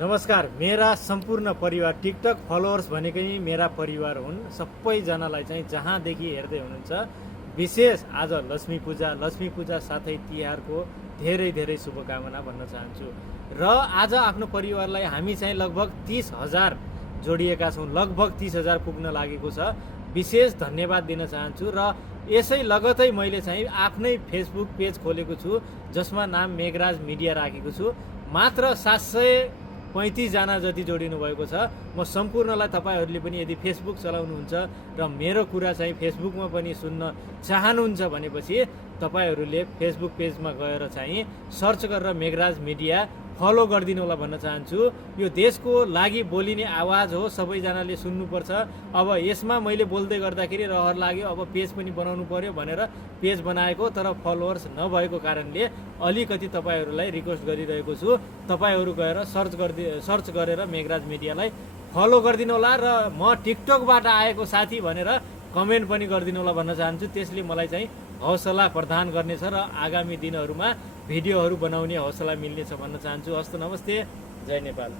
नमस्कार। मेरा सम्पूर्ण परिवार टिकटक फलोवर्स भनेकै मेरा परिवार हुन्। सबैजनालाई चाहिँ जहाँदेखि हेर्दै हुनुहुन्छ विशेष आज लक्ष्मी पूजा साथै तिहारको धेरै धेरै शुभकामना भन्न चाहन्छु। र आज आफ्नो परिवारलाई हामी चाहिँ लगभग 30,000 जोडिएका छौँ, लगभग 30,000 पुग्न लागेको छ। विशेष धन्यवाद दिन चाहन्छु। र यसै लगतै मैले चाहिँ आफ्नै फेसबुक पेज खोलेको छु जसमा नाम मेघराज मिडिया राखेको छु। मात्र 735 जना जति जोडिनु भएको छ। म सम्पूर्णलाई तपाईहरूले पनि यदि फेसबुक चलाउनुहुन्छ र मेरो कुरा चाहिँ फेसबुकमा पनि सुन्न चाहनुहुन्छ भनेपछि तपाईहरूले फेसबुक पेजमा गएर चाहिँ सर्च गरेर मेघराज मिडिया फलो गरिदिनु होला भन्न चाहन्छु। यो देशको लागि बोलिने आवाज हो, सबैजनाले सुन्नुपर्छ। अब यसमा मैले बोल्दै गर्दाखेरि रहर लाग्यो, अब पेज पनि बनाउनु पर्यो भनेर पेज बनाएको, तर फलोवर्स नभएको कारणले अलिकति तपाईहरूलाई रिक्वेस्ट गरिरहेको छु। तपाईहरू गएर सर्च गरेर मेघराज मिडियालाई फलो गरिदिनु होला र म टिकटकबाट आएको साथी भनेर कमेन्ट पनि गरिदिनु होला भन्न चाहन्छु। त्यसले मलाई चाहिँ हौसला प्रदान गर्नेछ र आगामी दिनहरूमा भिडियोहरू बनाउने हौसला मिल्नेछ भन्न चाहन्छु। हस्त नमस्ते, जय नेपाल।